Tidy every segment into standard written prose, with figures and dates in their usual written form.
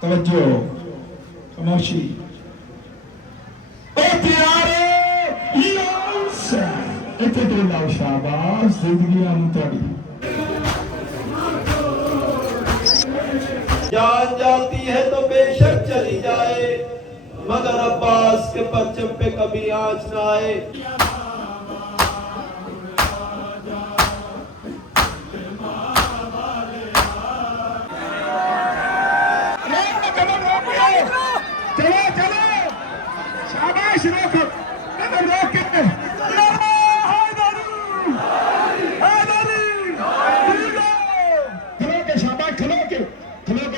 توجہ خاموشی پیارے اتنے تو لاؤ شاباش زندگی تاری جان جاتی ہے تو بے شک چلی جائے مگر عباس کے پرچم پہ کبھی آنچ نہ آئے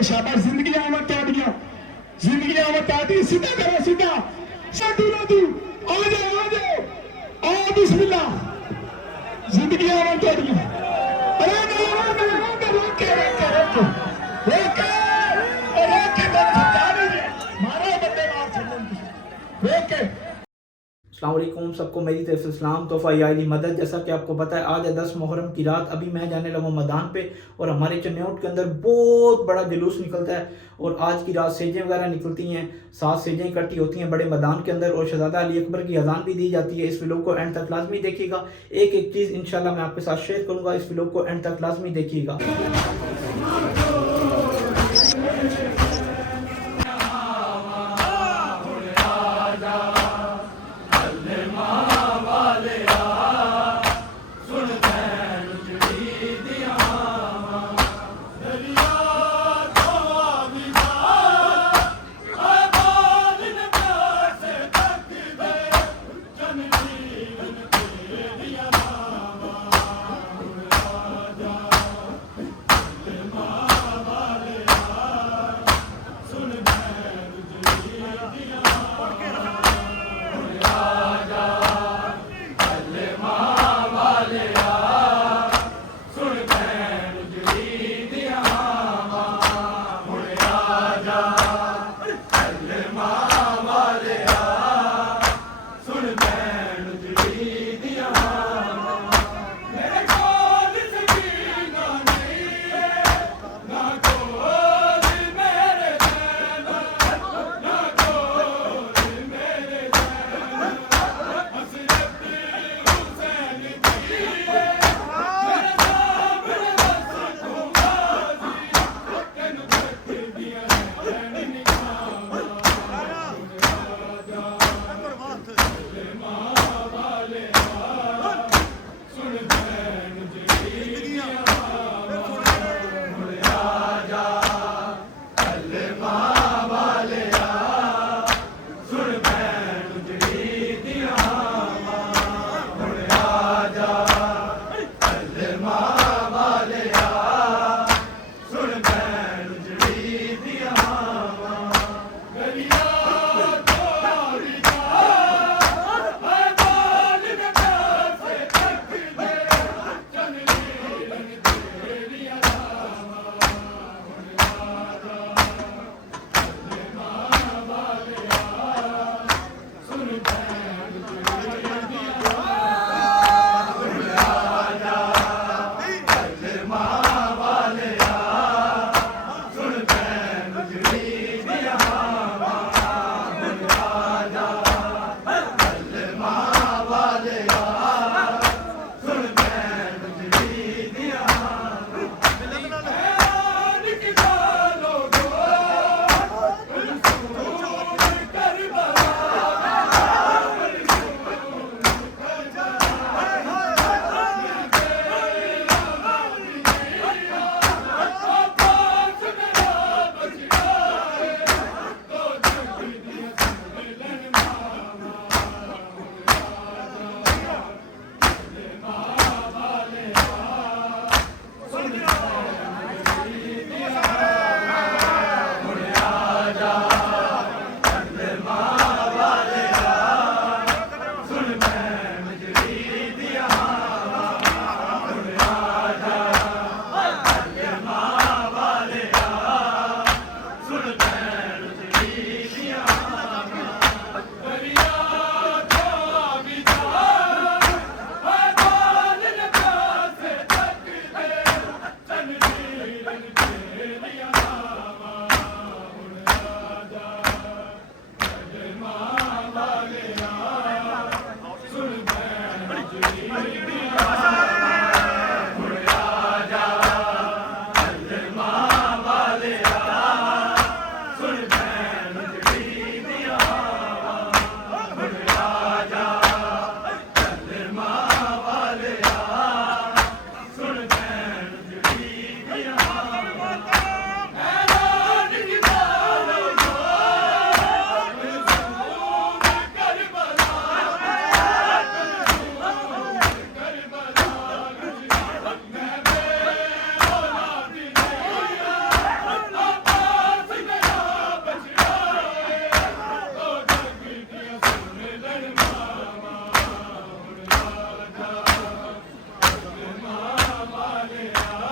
شاباش زندگی آمد کیا دیا زندگی آمد کیا دی سیدھا کرو سیدھا شادی نہ دی آ جاؤ بسم اللہ زندگی آمد کیا دیا السلام علیکم سب کو میری طرف سے اسلام تحفہ یا علی مدد. جیسا کہ آپ کو پتہ ہے آج ہے 10 محرم کی رات. ابھی میں جانے لگا میدان پہ اور ہمارے چنیوٹ کے اندر بہت بڑا جلوس نکلتا ہے اور آج کی رات سیجیں وغیرہ نکلتی ہیں 7 سیجیں اکٹھی ہوتی ہیں بڑے میدان کے اندر اور شہزادہ علی اکبر کی اذان بھی دی جاتی ہے. اس ویلوگ کو اینڈ تک لازمی دیکھیے گا. ایک ایک چیز انشاءاللہ میں آپ کے ساتھ شیئر کروں گا. اس ویلوگ کو اینڈ تک لازمی دیکھیے گا.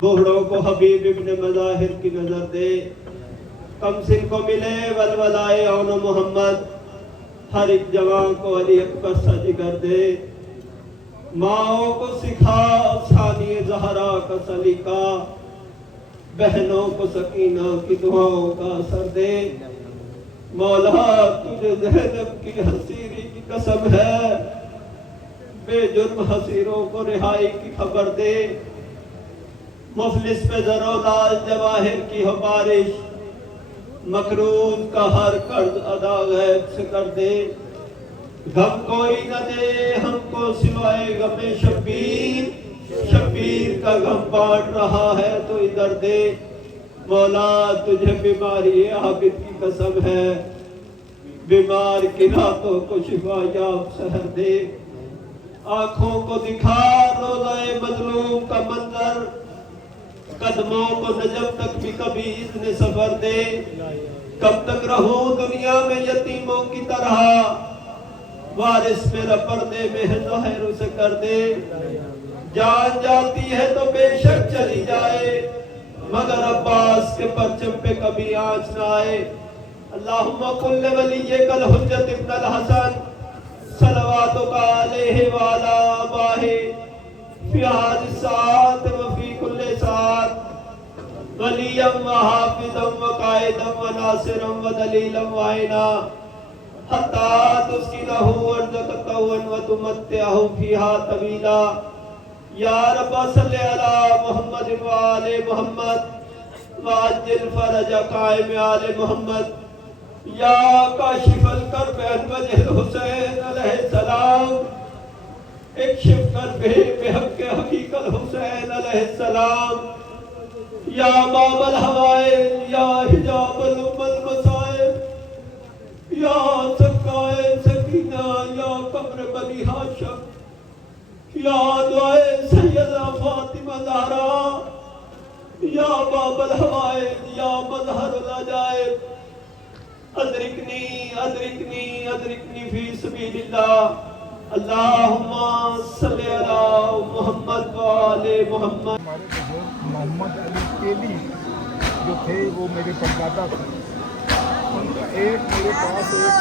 बूढ़ों को हबीब इब्न मज़ाहिर की नजर दे, कमसिन को मिले वलवलाए औन मोहम्मद, हर एक जवान को अली अकबर सा जिगर दे, माओ को सिखा सानिए ज़हरा का सलीका, बहनों को सकीना की दुआओं का असर दे। मौला तुझे ज़ैनब की हसीरी की कसम है, बेजुर्म हसीरों को रिहाई की खबर दे। मुफलिस पे ज़रो लाल जवाहिर की हो बारिश, मकरूज का हर कर्ज अदा गैब से कर दे। गम कोई न दे हमको सिवाय गमे शब्बीर, शब्बीर का गम बांट रहा है तो इधर दे। मौला तुझे बीमारी आबिद की कसम है, बीमार की रातों को शिफा याब सहर दे। आंखों को दिखा रोज़ाए मजलूम का मंजर, कदमों को नजम तक भी कभी इतने सफर दे। कब तक रहूं दुनिया में यतीमों की तरह, वारिस मेरा पर्दे में है ज़ाहिर उसे कर दे। जान जाती है तो बेशक चली जाए, मगर अब्बास के परचम पे कभी आँच ना आए। अल्लाहुम्मा कुल्ले वलिय्यकल हुज्जत इब्नुल हसन, सलवातुका अलैहि व अला आबाहि, फी हाज़िहि साअत व फी कुल्ली साअत, वलिय्यम व हाफ़िज़म व क़ाइदम व नासिरम व दलीलम व आइना, हत्ता तुस्किनहु अर्ज़क़तहु व तुमत्तिअहु फ़ीहा तवीला। या रब्बा सल्लि अला मुहम्मद व आले मुहम्मद व अज्जिल फ़रज क़ाइम आले मुहम्मद। या काशिफ़ल कर्ब अन वजहिल हुसैन अलैहिस्सलाम, इक्शिफ कर्बे बिहक़्क़ि हक़ीक़ल हुसैन अलैहिस्सलाम। या बाबल हवाइल, या हिजाबल उम्मल मसाइब, या सक्काए सकीना, या कब्र बनी हाशिम, या दुआए सैयदा फातिमा ज़हरा, या बाबल हवाइल, या मज़हरुल अजाइब, अदरिकनी अदरिकनी अदरिकनी फी सबीलिल्लाह। अल्लाहुम्मा सल्लि अला मुहम्मद व आले मुहम्मद। हमारे बुजुर्ग मोहम्मद अली तेली जो थे वो मेरे परदादा थे। उनका एक मेरे पास एक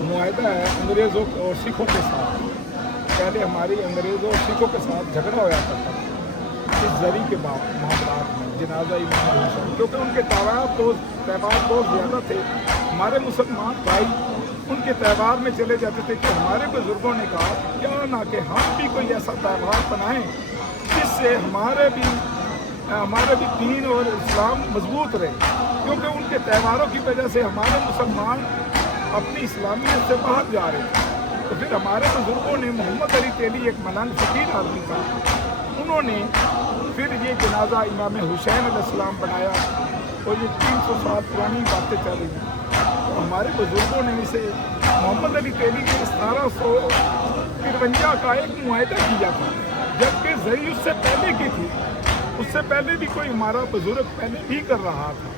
मुआहदा है अंग्रेज़ों और सिखों के साथ। पहले हमारी अंग्रेज़ों और सिखों के साथ झगड़ा होया करता था इस जरी के मामलात में, जनाजा इमाम हुसैन, क्योंकि उनके त्यौहार बहुत ज़्यादा थे। हमारे मुसलमान भाई उनके त्यौहार में चले जाते थे कि हमारे बुज़ुर्गों ने कहा क्या ना कि हम भी कोई ऐसा त्यौहार बनाएं जिससे हमारे भी दीन और इस्लाम मजबूत रहे, क्योंकि उनके त्यौहारों की वजह से हमारे मुसलमान अपनी इस्लामियत से बाहर जा रहे थे। तो फिर हमारे बुज़ुर्गों ने, मोहम्मद अली तेली एक मलान फ़कीर आदमी था, उन्होंने फिर ये जनाजा इमाम हुसैन अलैहिस्सलाम बनाया और ये 300 साल पुरानी बातें चल रही हैं। तो हमारे बुज़ुर्गों ने इसे मोहम्मद अली तेली के 1753 का एक मुआहदा किया था, जबकि ज़री उससे पहले की थी। उससे पहले भी कोई हमारा बुज़ुर्ग पहले भी कर रहा था।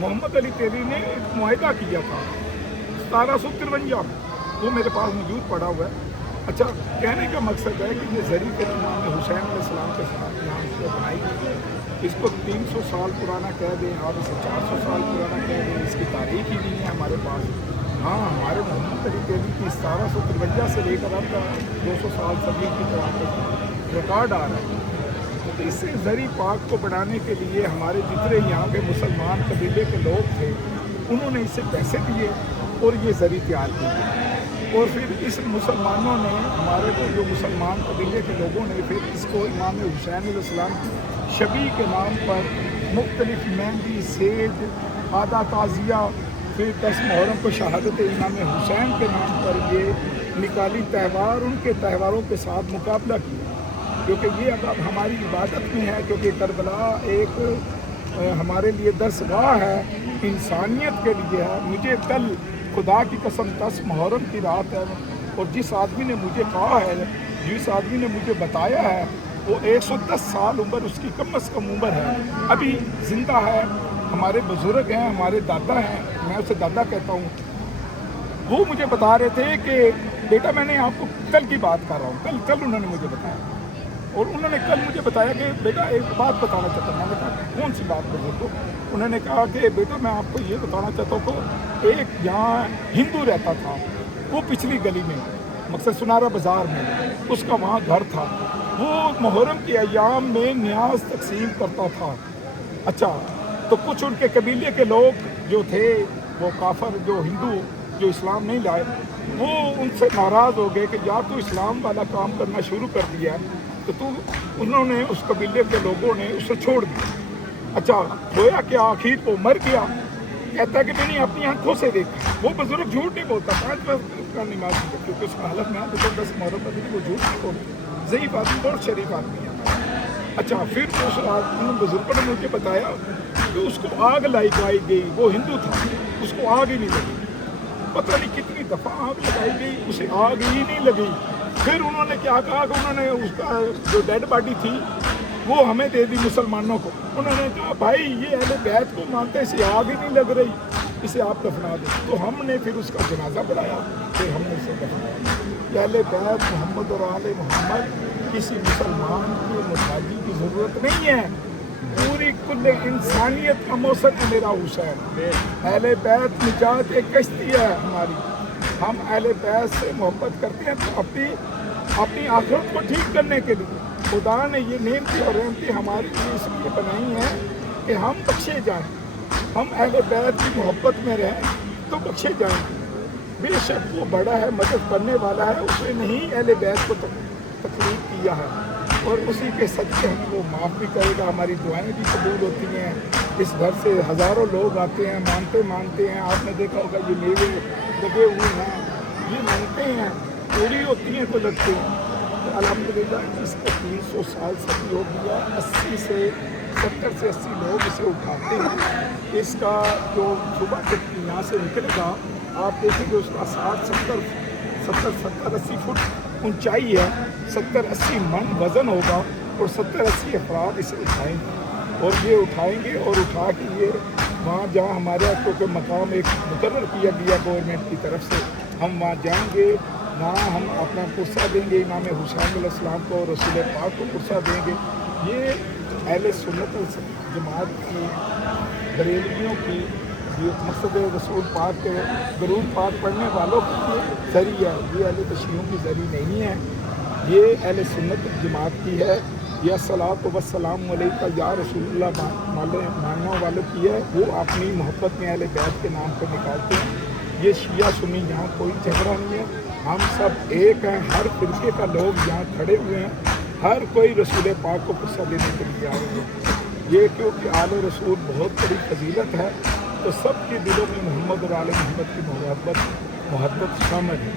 मोहम्मद अली तेली ने एक मुआहदा किया था 1753 में, वो मेरे पास मौजूद पड़ा हुआ है। अच्छा, कहने का मकसद है कि ये ज़री के इमाम हुसैन अलैहिस्सलाम के साथ यहाँ इसको बनाई गई है। इसको 300 साल पुराना कह दें, आप इसे 400 साल पुराना कह दें, इसकी तारीख ही नहीं है हमारे पास। हाँ, हमारे मोहम्मद अली तेली की 1753 से लेकर अब 200 साल सदी की तो आपको रिकॉर्ड आ रहा है। तो इससे ज़री पाक को बढ़ाने के लिए हमारे जितने यहाँ के मुसलमान कबीले के लोग थे, उन्होंने इसे पैसे दिए और ये ज़री तैयार की। और फिर इस मुसलमानों ने, हमारे जो मुसलमान कबीले के लोगों ने फिर इसको इमाम हुसैन अलैहिस्सलाम की शबी के नाम पर मुख्तलिफ मेहंदी, सेज, आदा ताज़िया, फिर 10 मुहर्रम को शहादत इमाम हुसैन के नाम पर ये निकाली त्यौहार, उनके त्यौहारों के साथ मुकाबला किया, क्योंकि ये अब हमारी इबादत में है। क्योंकि करबला एक हमारे लिए दरसगाह है, इंसानियत के लिए है। मुझे कल खुदा की कसम 10 मुहर्रम की रात है, और जिस आदमी ने मुझे कहा है, जिस आदमी ने मुझे बताया है, वो 110 साल उम्र उसकी कम से कम उम्र है, अभी ज़िंदा है। हमारे बुज़ुर्ग हैं, हमारे दादा हैं, मैं उसे दादा कहता हूँ। वो मुझे बता रहे थे कि बेटा, मैंने आपको कल की बात कर रहा हूँ, कल उन्होंने मुझे बताया। और उन्होंने कल मुझे बताया कि बेटा एक बात बताना चाहता हूँ। मैंने कहा कौन सी बात बुजुर्ग? उन्होंने कहा कि बेटा मैं आपको ये बताना चाहता हूँ कि एक यहाँ हिंदू रहता था, वो पिछली गली में मकसद सुनारा बाज़ार में, उसका वहाँ घर था। वो मुहर्रम के अयाम में न्याज तकसीम करता था। अच्छा, तो कुछ उनके कबीले के लोग जो थे, वो काफर जो हिंदू जो इस्लाम नहीं लाए, वो उनसे नाराज़ हो गए कि या तो इस्लाम वाला काम करना शुरू कर दिया तो उन्होंने उस कबीले के लोगों ने उसे छोड़ दिया। अच्छा, होया क्या, आखिर वो मर गया। कहता है कि मैंने अपनी आंखों से देखा। वो बुजुर्ग झूठ नहीं बोलता, 5 वक्त का नमाज नहीं, क्योंकि उसका हालत में तो 10 मुहर्रम में वो झूठ नहीं बोलता, सही बात, बहुत शरीफ आदमी है। अच्छा, फिर उस बुजुर्ग ने मुझे बताया कि उसको आग लगाई गई, वो हिंदू था, उसको आग ही नहीं लगी। पता नहीं कितनी दफ़ा आग लगाई गई, उसे आग ही नहीं लगी। फिर उन्होंने क्या कहा कि उन्होंने उसका जो डेड बॉडी थी वो हमें दे दी मुसलमानों को। उन्होंने कहा भाई ये अहले बैत को मानते, इसे आग ही नहीं लग रही, इसे आप दफना दें। तो हमने फिर उसका जनाजा पढ़ाया, फिर हमने उसे दफनाया। अहले बैत मोहम्मद और आले मोहम्मद किसी मुसलमान के मुताजी की ज़रूरत नहीं है, पूरी कुल इंसानियत का मौसम है मेरा हुसैन। अहले बैत निजात एक कश्ती है हमारी। हम अहले बैत से मोहब्बत करते हैं तो अपनी आखिरत को ठीक करने के लिए खुदा ने ये नेमतें और रहमतें हमारे लिए इसलिए बनाई हैं कि हम बख्शे जाएं। हम अहले बैत की मोहब्बत में रहें तो बख्शे जाएंगे। बेशक वो बड़ा है, मदद करने वाला है, उसने नहीं अहले बैत को तकलीफ किया है और उसी के सदक़े हमें वो माफ़ भी करेगा। हमारी दुआएं भी कबूल होती हैं। इस घर से हज़ारों लोग आते हैं, मानते हैं। आपने देखा होगा ये मेले लगे हुए हैं, ये मानते हैं, पूरी होती हैं तो लगते हैं। तो अल्हम्दुलिल्लाह इसको 300 साल से हो गया, 70 से 80 लोग इसे उठाते हैं। इसका जो सुबह जब यहाँ से निकलेगा आप देखेंगे उसका 70-80 फुट ऊंचाई है, 70-80 मन वज़न होगा और 70-80 अफराद इसे उठाएंगे और ये उठाएंगे और उठा के ये वहाँ जहाँ हमारे क्योंकि मकाम एक मुकर्रर किया गया गवर्नमेंट की तरफ से, हम वहाँ जाएंगे, वहाँ हम अपना पुरसा देंगे इमाम हुसैन अलैहिस्सलाम को, रसूल पाक को पुरसा देंगे। ये अहले सुन्नत जमात की बरेलवियों की ये मकसद रसूल पाक के दरूद पाक पढ़ने वालों की ज़रिया है, ये अहले तशय्युं की ज़रिया नहीं है, ये अहले सुन्नत जमात की है। या सलात व सलाम अलैका या रसूलुल्लाह मानने वालों की है, वो अपनी मोहब्बत में अहले बैत के नाम पर निकालते हैं। ये शिया सुन्नी यहाँ कोई झगड़ा नहीं है, हम सब एक हैं। हर फिरके का लोग यहाँ खड़े हुए हैं, हर कोई रसूल पाक को पुरसा देने के लिए जा रहे हैं। ये क्योंकि आले रसूल बहुत बड़ी फजीलत है, तो सबके दिलों में मोहम्मद और आले मोहम्मद की मोहब्बत शामिल है।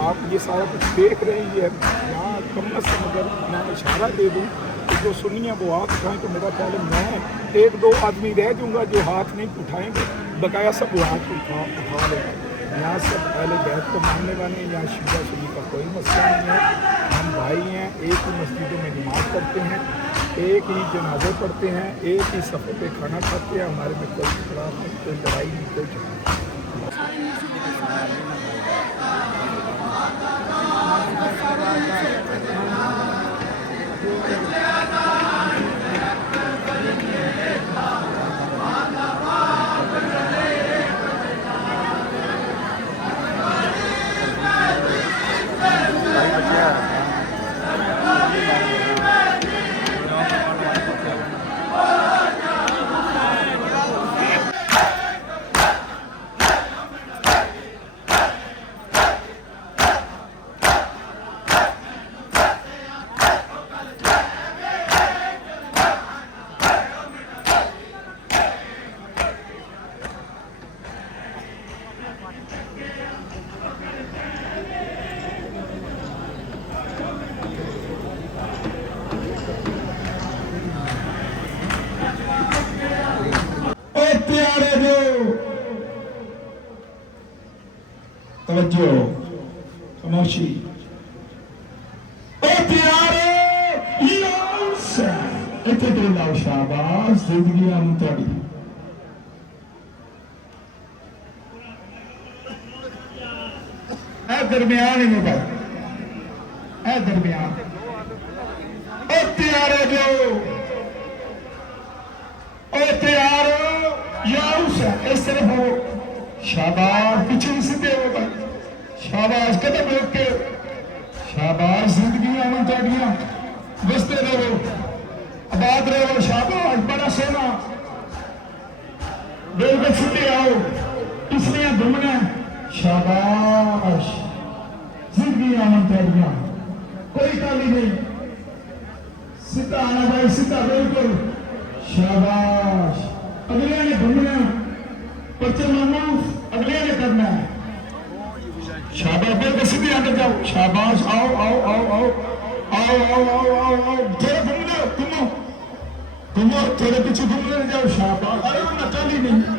आप ये सारा कुछ देख रहे हैं, ये यहाँ कम अज़ कम अगर मैं इशारा दे दूँ तो जो सुनिए वो हाथ उठाएँ तो मेरा ख्याल है मैं 1-2 आदमी रह जाऊँगा जो हाथ नहीं उठाएँगे, बकाया सब वो हाथ उठा लेंगे। यहाँ सब अहले बैत को मानने वाले हैं, यहाँ शिया सुन्नी का कोई मसला नहीं है। हम भाई हैं, एक ही मस्जिदों में नमाज़ पढ़ते हैं, एक ही जनाजे पढ़ते हैं, एक ही सफ़े पे खाना खाते हैं। हमारे में कोई इख्तिलाफ नहीं, कोई लड़ाई नहीं, कोई झगड़ा तवज्जो खामोशी इतने तो लाओ शाबाश जिंदगी हम तोड़ी दरमियान ही मुबारक दरमियान تیار ہو جاؤ اور تیار ہو یا اس طرف ہو شاباش پیچھے سیدھے ہو بھائی شاباش قدم روک کے شاباش زندگی امن تاڑیاں بستے رہو آباد رہو شاباش بڑا سونا بالکل سیدھے آؤ پچھلیاں گھومنا شاباش زندگی امن تاڑیاں کوئی کالی نہیں سیدھا آنا بھائی سیدھا بالکل شاباش اگلے نے گھومنا پرچے مانو اگلے نے کرنا ہے شاباش بالکل سیدھے آنے جاؤ شاباش آؤ آؤ آؤ آؤ آؤ آؤ آؤ آؤ آؤ تھوڑے گھوم لو گھومو گھومو تھوڑے پیچھے گھومنے جاؤ شاباش ارے نہ کالی نہیں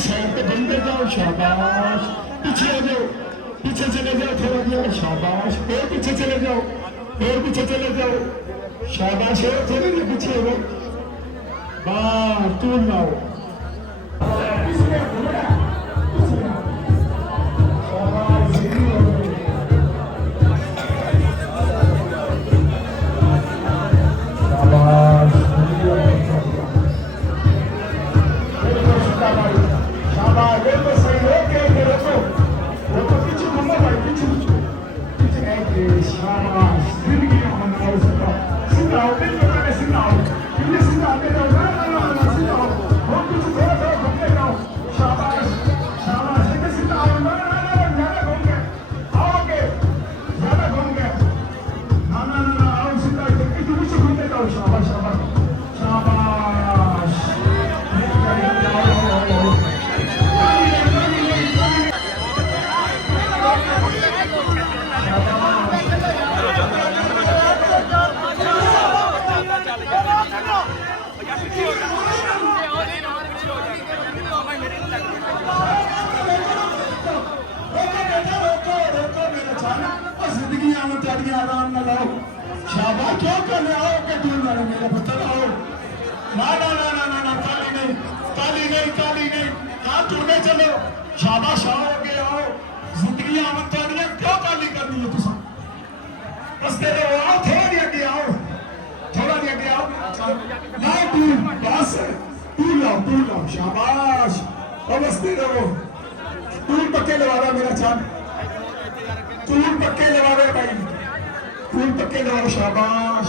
شہر پہ گھومتے جاؤ شاباش پیچھے ہو جاؤ پیچھے چلے جاؤ تھوڑا دیا شاباش اور پیچھے چلے جاؤ اور پیچھے چلے جاؤ شاباش اور تھوڑے دیا پیچھے ہو باہر تو لاؤ شاباش کیوں کرنے آؤ کہ دور لڑے میرے پتر آؤ کالی نہیں ہاں ٹرنے چلو شاباش آؤ گے آؤ زندگی آمن تاڑیاں کیوں کالی کرنی ہے تسا رستے دے آؤ تھوڑا دیا گیا آؤ لاؤ دور بس دور لاؤ شاباش اور رستے دے دور پکے لوا رہا میرا چاند دور پکے لوا رہے بھائی دور پکے لواؤ شاباش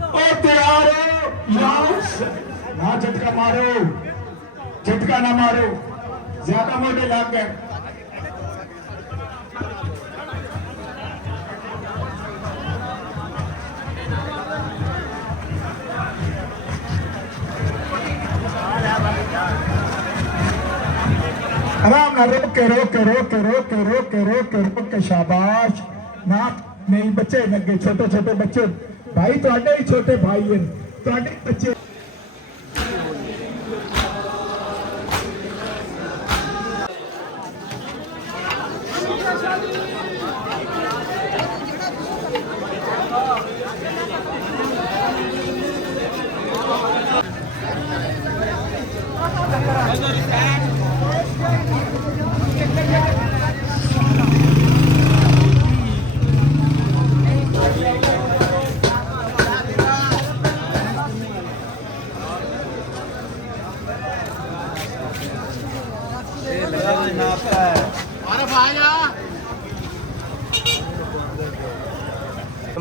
اور تیار ہو لاؤ نہ جھٹکا نہ مارو زیادہ موٹے لگ گئے آرام نہ روک کے شاباش نہ نہیں بچے لگے چھوٹے بچے بھائی تو ہی چھوٹے بھائی ہیں تو بچے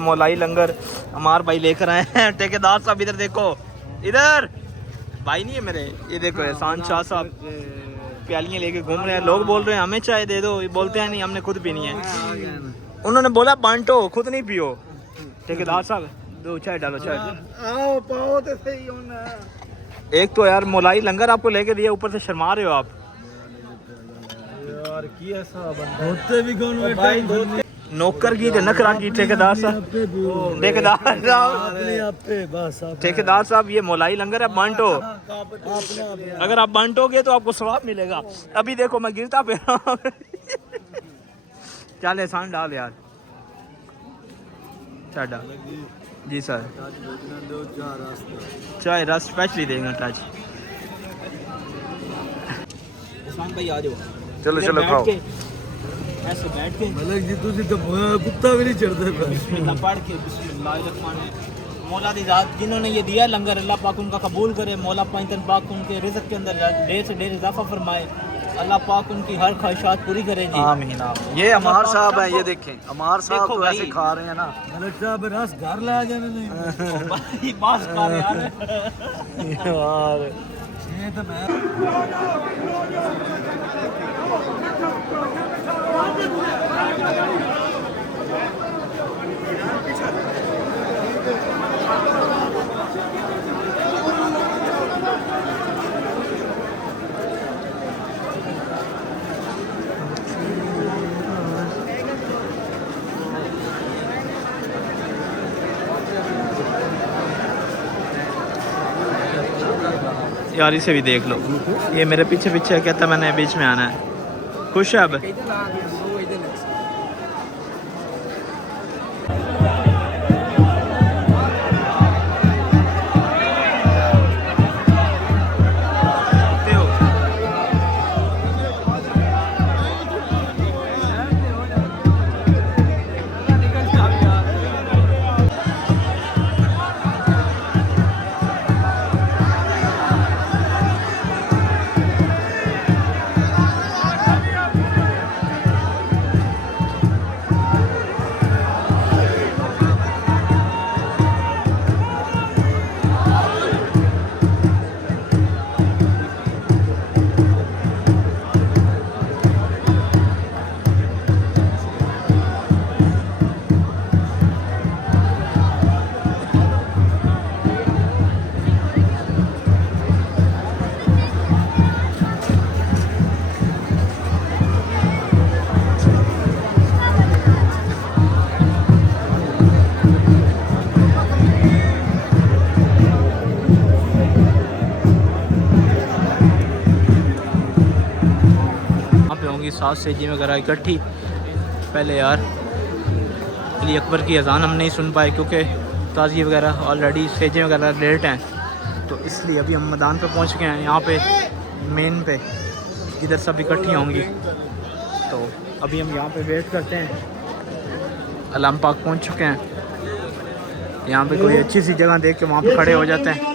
مولائی لنگر ہمار بھائی لے کر آئے ہیں ٹھیکیدار صاحب ادھر دیکھو ادھر بھائی نہیں ہے میرے یہ دیکھو احسان شاہ صاحب پیالیاں لے کے گھوم رہے ہیں لوگ بول رہے ہیں ہمیں چائے دے دو یہ بولتے ہیں نہیں ہم نے خود پینی ہے انہوں نے بولا بانٹو خود نہیں پیو ٹھیکیدار صاحب دو چائے ڈالو چائے آؤ پاؤ تو صحیح ہونا ایک تو یار مولائی لنگر آپ کو لے کے دیا اوپر سے شرما رہے ہو آپ یار کی ایسا بندہ ہوتے بھی کون بیٹھے نوکر کی نکرا کی ٹھیکیدار صاحب یہ مولائی لنگر ہے بانٹو اگر آپ بانٹو گے تو آپ کو ثواب ملے گا ابھی دیکھو میں گرتا پہ چل احسان ڈال یار چائے ڈال جی سر چائے رس اسپیشلی دیں گے ٹچ احسان بھائی آ جاؤ چلو چلو کھاؤ ایسے بیٹھ کے ملک جی تسی تو کتا بھی نہیں چڑھتے بسم اللہ پڑھ کے بسم اللہ مولا دی ذات جنہوں نے یہ دیا لنگر، اللہ پاک ان کا قبول کرے، مولا پائنتن پاک ان کے رزق کے اندر ڈھیر سے ڈھیر اضافہ فرمائے، اللہ پاک ان کی ہر خواہشات پوری کرے جی آمین آمین۔ یہ عمار صاحب ہیں، یہ دیکھیں عمار صاحب تو ایسے کھا رہے ہیں نا، ملک صاحب رس گھر لے جانے نہیں باس کر یار یار یہ تو میں یار اسے بھی دیکھ لو، یہ میرے پیچھے پیچھے کہتا میں نے بیچ میں آنا ہے۔ خوش ہے اب؟ ساتھ سیجی وغیرہ اکٹھی۔ پہلے یار علی اکبر کی اذان ہم نہیں سن پائے کیونکہ تازی وغیرہ آلریڈی سیجیں وغیرہ لیٹ ہیں، تو اس لیے ابھی ہم میدان پہ پہنچ گئے ہیں، یہاں پہ مین پہ جدھر سب اکٹھی ہوں گی، تو ابھی ہم یہاں پہ ویٹ کرتے ہیں۔ علام پاک پہنچ چکے ہیں، یہاں پہ کوئی اچھی سی جگہ دیکھ کے وہاں پہ کھڑے ہو جاتے ہیں۔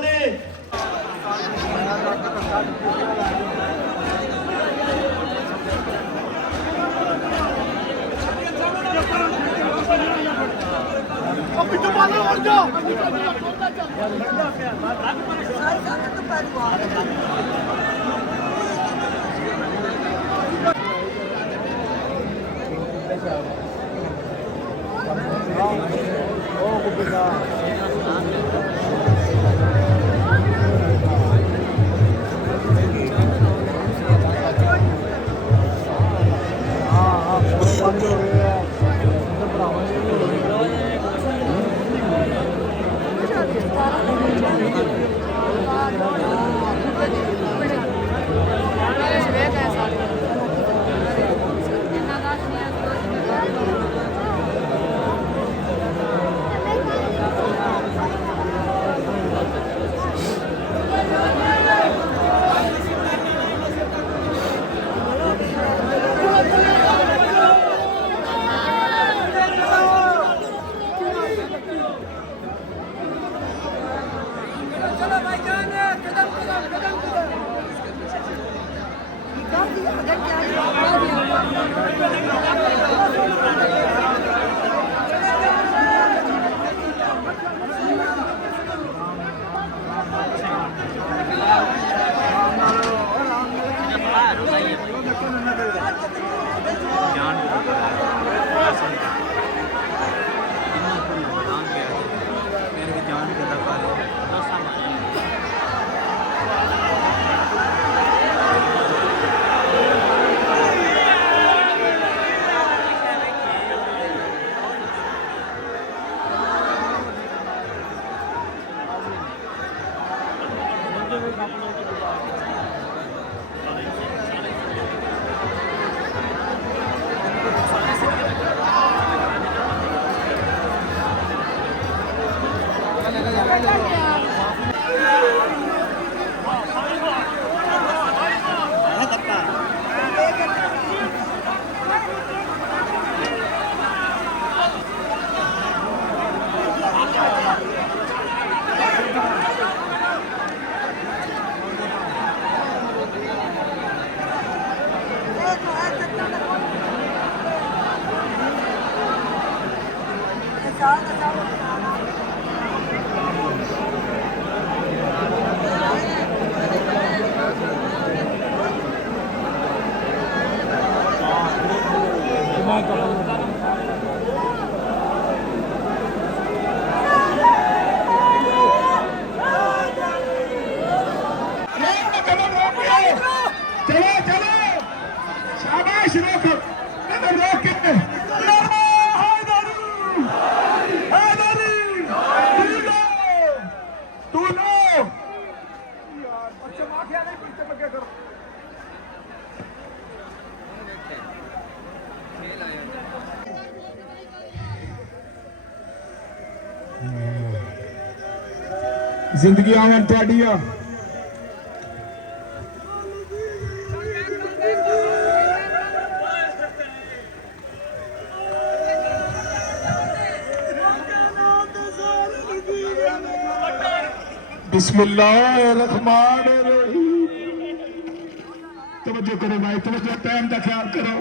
चलो चलो शाबाश रोको इधर रोक के तू लो अच्छा माफिया नहीं पीछे पके करो जिंदगी आवन ਤੁਹਾਡੀਆਂ बिस्मिल्लाहिर्रहमानिर्रहीम तवज्जो करो भाई तवज्जो टाइम का ख्याल करो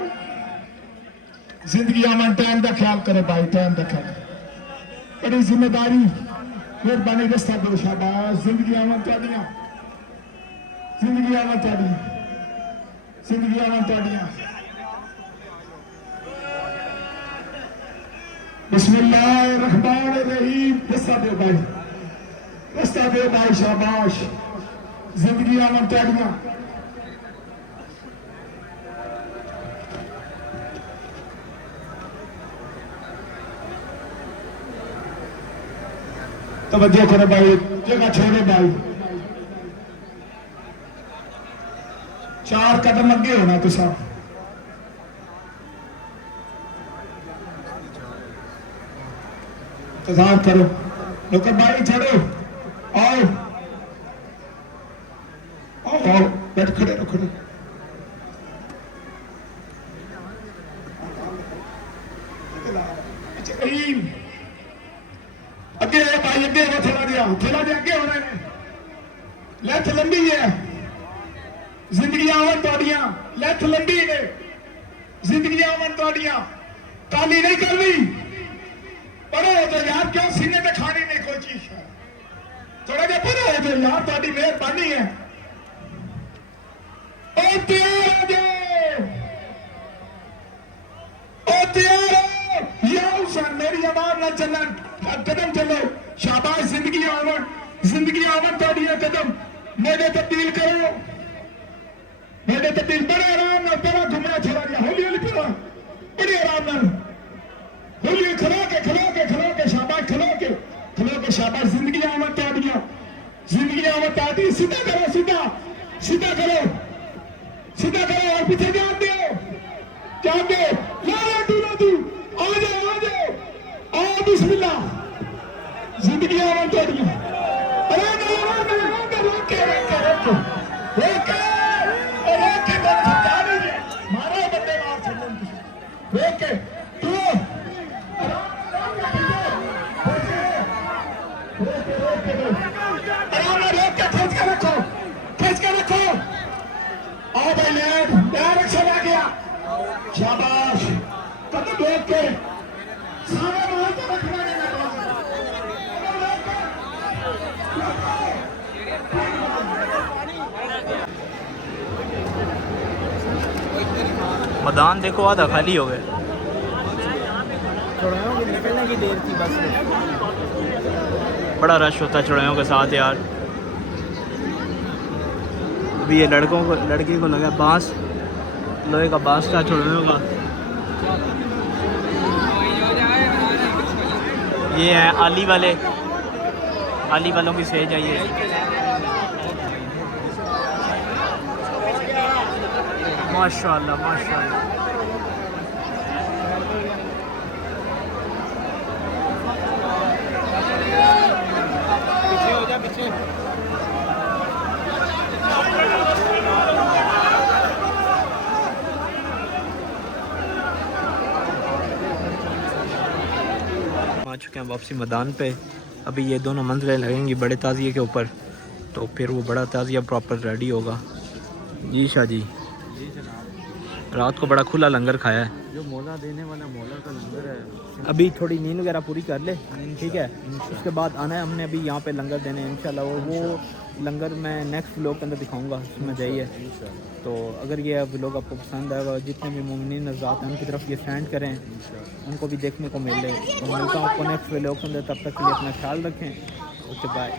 जिंदगी आवन टाइम का ख्याल करो भाई टाइम का ख्याल बड़ी जिम्मेदारी मेहरबानी रस्ता दो शाबाश जिंदगी आवन ਤੁਹਾਡੀਆਂ जिंदगी आवन ਤੁਹਾਡੀਆਂ जिंदगी आवन ਤੁਹਾਡੀਆਂ बिस्मिल्लाहिर्रहमानिर्रहीम रस्ता दो भाई शाबाश जिंदगी आवन ਤੁਹਾਡੀਆਂ तवज्जो करो भाई जगह छोड़ो भाई 4 कदम अगे होना तुसा इंतजार करो लोग भाई छोड़ो आओ आओ आओ बैठ खड़े रहो खड़े अगे भाई अगे हो थोड़ा जिहा अगे होना है लैथ लंबी है जिंदगी आवन ਤੁਹਾਡੀਆਂ लैथ लंबी ने जिंदगी आवन ਤੁਹਾਡੀਆਂ ताली नहीं करनी पढ़ो तो यार क्यों सीने पे खानी नहीं कोई चीज है थोड़ा जिहा पढ़ो तो यार ਤੁਹਾਡੀ मेहरबानी है ओ तैयार या हुसैन मेरी आवाज ना चलन कदम चलो शाबाश जिंदगी आवन ਤੁਹਾਡੀਆਂ कदम मेरे तब्दील करो मेरे तब्दील बड़े आराम नाल तेरा घुमना चला गया हौली हौली फिरो बड़े आराम नाल हौली खलो के शाबाश खलो के शाबाश जिंदगी आवन ਤੁਹਾਡੀਆਂ सीधा करो सीधा करो और पीछे जान दो ला तू आ जाओ आओ बिस्मिल्लाह जिंदगी आवन ਤੁਹਾਡੀਆਂ मारो बंदे मार ओके तू खींच के रखो आओ भाई लैंड डायरेक्शन आ गया शाबाश कदम रोक के सारे वहां तो रखना नहीं मैदान देखो आधा खाली हो गया निकलने की देर थी बस बड़ा रश होता है चौड़ाइयों के साथ यार अभी ये लड़के को लगा बांस लोहे का बांस का चौड़ाइयों का ये है आली वालों की स्टेज है ये माशाल्लाह माशाल्लाह पीछे हो जा पीछे आ चुके हैं वापसी मैदान पे अभी ये दोनों मंजिलें लगेंगी बड़े ताज़िए के ऊपर तो फिर वो बड़ा ताज़िया प्रॉपर रेडी होगा जी शाह जी رات کو بڑا کھلا لنگر کھایا ہے. جو مولا دینے والا مولا کا لنگر ہے. ابھی تھوڑی نیند وغیرہ پوری کر لے, ٹھیک ہے, اس کے بعد آنا ہے ہم نے ابھی یہاں پہ لنگر دینے انشاءاللہ. وہ لنگر میں نیکسٹ ولاگ کے اندر دکھاؤں گا, اس میں جائیے. تو اگر یہ ولاگ آپ کو پسند آئے گا, جتنے بھی مومنین حضرات ہیں ان کی طرف یہ سینڈ کریں, ان کو بھی دیکھنے کو ملے. تو ملتا ہوں آپ کو نیکسٹ ولاگ کے اندر, تب تک کے لیے اپنا خیال رکھیں. Okay bye.